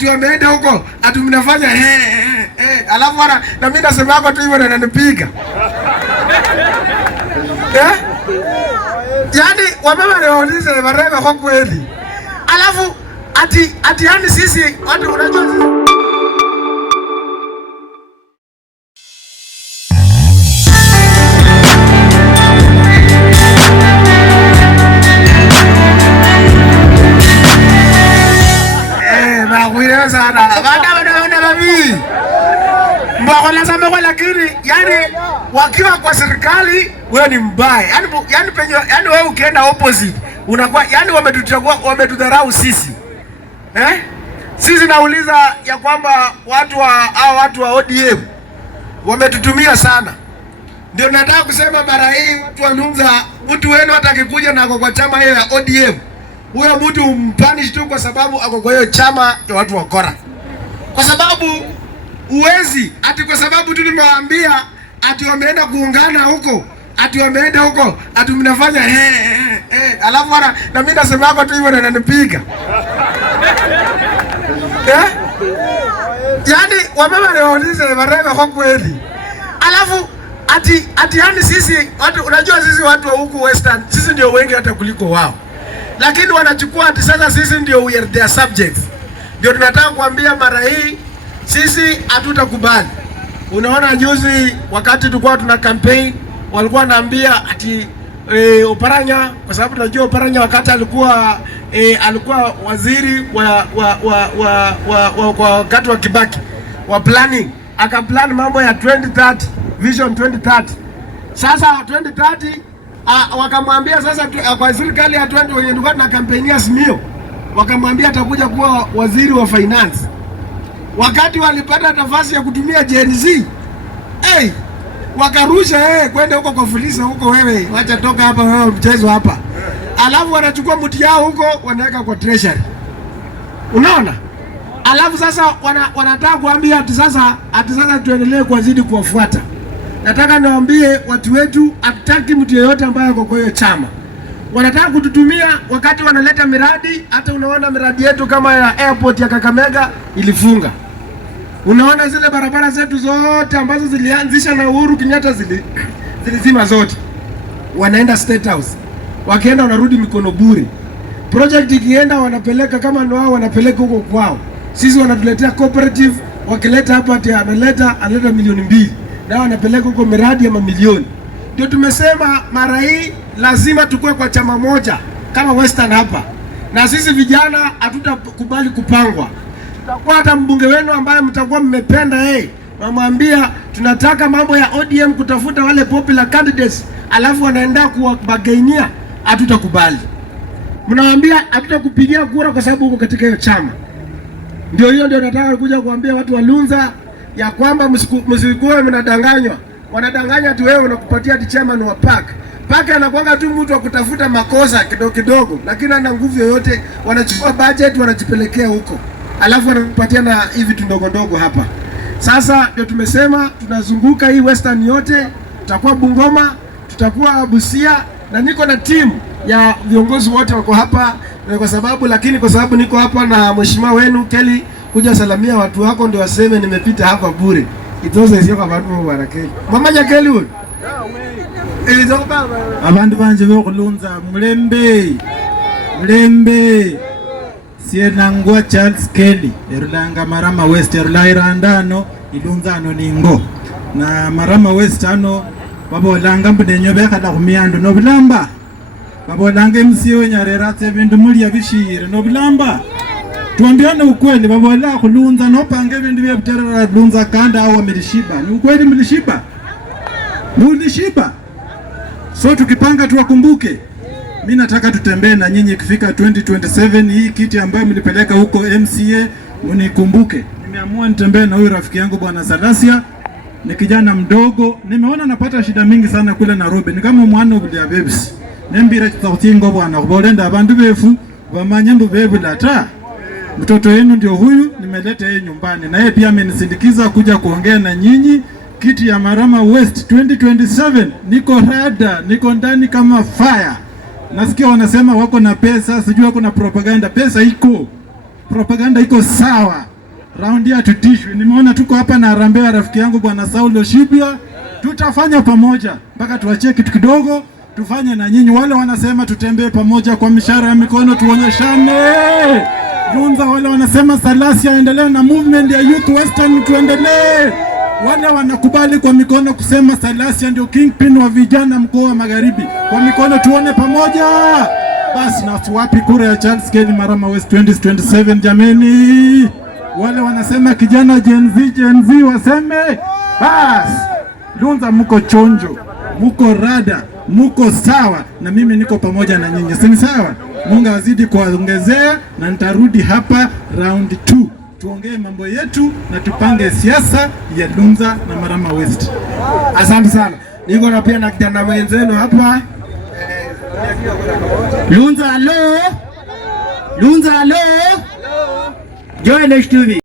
ati wameenda huko ati mnafanya alafu wana na mimi nasema hapo tu hivyo na nanipiga. Yaani wamama ni waulize baraka kwa kweli. Alafu ati yani sisi watu unajua sana. Bada babi. Mbona nasema kwa lakini yani wakiwa kwa serikali wewe ni mbaya. Yani wewe ukienda opposite unakuwa yani wametuchagua wametudharau sisi. Sisi nauliza ya kwamba watu wa ODM wametutumia sana. Ndio nataka kusema mara hii watu wanunza mtu wenu atakikuja na kwa chama hiyo ya ODM. Huyo mtu umpanish tu kwa sababu ako kwa hiyo chama ya watu wakora. Kwa sababu uwezi ati kwa sababu tu nimewaambia ati wameenda kuungana huko, ati wameenda huko, ati mnafanya alafu wana na mimi nasema hapo tu hivyo na nanipiga. Yaani wamama ni waulize baraka kwa kweli. Alafu ati yani sisi watu unajua sisi watu wa huku Western sisi ndio wengi hata kuliko wao. Lakini wanachukua ati sasa sisi ndio we are their subjects. Ndio tunataka kuambia mara hii sisi hatutakubali. Unaona juzi wakati tulikuwa tuna campaign walikuwa wanaambia ati Oparanya kwa sababu tunajua Oparanya wakati alikuwa waziri kwa wakati wa Kibaki wa planning akaplan mambo ya 2030 vision 2030. Sasa 2030 wakamwambia sasa kwa serikali ya 20 wenye ndio na kampenia Simio wakamwambia atakuja kuwa waziri wa finance. Wakati walipata nafasi ya kutumia Gen Z wakarusha kwenda huko kwa Fulisa huko, wewe wacha toka hapa, wewe mchezo hapa. Alafu wanachukua mti yao huko wanaweka kwa treasury. Unaona? Alafu sasa wanataka kuambia ati sasa tuendelee kuwazidi kuwafuata. Nataka niwaambie watu wetu hatutaki mtu yeyote ambaye yuko kwa hiyo chama. Wanataka kututumia wakati wanaleta miradi, hata unaona miradi yetu kama ya airport ya Kakamega ilifunga. Unaona zile barabara zetu zote ambazo zilianzisha na Uhuru Kenyatta zilizima zote. Wanaenda State House. Wakienda wanarudi mikono bure. Project ikienda wanapeleka kama ndio wao wanapeleka huko kwao. Sisi wanatuletea cooperative, wakileta hapa ati analeta milioni 2. Na wanapeleka huko miradi ya mamilioni. Ndio tumesema mara hii lazima tukue kwa chama moja kama Western hapa. Na sisi vijana hatutakubali kupangwa. Tutakuwa hata mbunge wenu ambaye mtakuwa mmependa mamwambia tunataka mambo ya ODM kutafuta wale popular candidates alafu wanaenda kuwabagainia, hatutakubali. Mnawaambia hatutakupigia kura kwa sababu uko katika hiyo chama. Ndio nataka kuja kuambia watu wa Lunza ya kwamba msikuwe mnadanganywa. Wanadanganya tu wewe unakupatia ati chairman wa park. Park anakuanga tu mtu wa kutafuta makosa kidogo lakini ana nguvu yoyote. Wanachukua budget wanajipelekea huko. Alafu wanakupatia na hivi tundogo hapa. Sasa ndio tumesema tunazunguka hii Western yote, tutakuwa Bungoma, tutakuwa Busia na niko na timu ya viongozi wote wako hapa kwa sababu niko hapa na mheshimiwa wenu Kelly kuja salamia watu wako ndio waseme nimepita hapa bure. Itoze sio kama watu wa Kelly. Mama ya Kelly wewe. Abantu banje bokulunza mulembe. Sienangwa Charles Kelly erulanga Marama West erulairandano ilunzano ningo na Marama West ano babolanga mbudenyo bekhala kumiyando nobulamba babolanga MCO Nyarera sebindu mulya bishire nobulamba tuambiane ukweli babola kulunza nopange bindu bya buterera lunza kanda au milishiba ni ukweli mulishiba so tukipanga tuwakumbuke. Mimi nataka tutembee na nyinyi kifika 2027 hii kiti ambayo mlipeleka huko MCA mnikumbuke. Nimeamua nitembee na huyu rafiki yangu Bwana Salasia. Ni kijana mdogo. Nimeona napata shida mingi sana kule Nairobi. Ni kama mwana wa Babes. Nembira tsatingo bwana kubolenda abantu befu bamanye mbu bebulata. Mtoto wenu ndio huyu nimeleta yeye nyumbani na yeye pia amenisindikiza kuja kuongea na nyinyi. Kiti ya Marama West 2027 niko rada, niko ndani kama fire. Nasikia wanasema wako na pesa, sijui wako na propaganda. Pesa iko. Propaganda iko sawa. raundi ya tutishwi. Nimeona tuko hapa na Harambee, rafiki yangu bwana Saulo Shibia, tutafanya pamoja mpaka tuachie kitu kidogo tufanye na nyinyi. Wale wanasema tutembee pamoja kwa mishara ya mikono, tuonyeshane. Lunza wale wanasema Salasia endelee na movement ya Youth Western, tuendelee. Wale wanakubali kwa mikono kusema Salasia ndio kingpin wa vijana mkoa wa Magharibi, kwa mikono tuone pamoja. Basi na wapi kura ya Charles Kelly Marama West 2027 jameni. Wale wanasema kijana Gen Z waseme basi. Lunza mko chonjo, mko rada, mko sawa, na mimi niko pamoja na nyinyi. Si sawa? Mungu azidi kuongezea, na nitarudi hapa round 2. Tuongee mambo yetu na tupange siasa ya Lunza na Marama West. Asante sana. Niko na pia na kijana wenzenu hapa. Lunza, hello. Lunza, hello. Join HTV.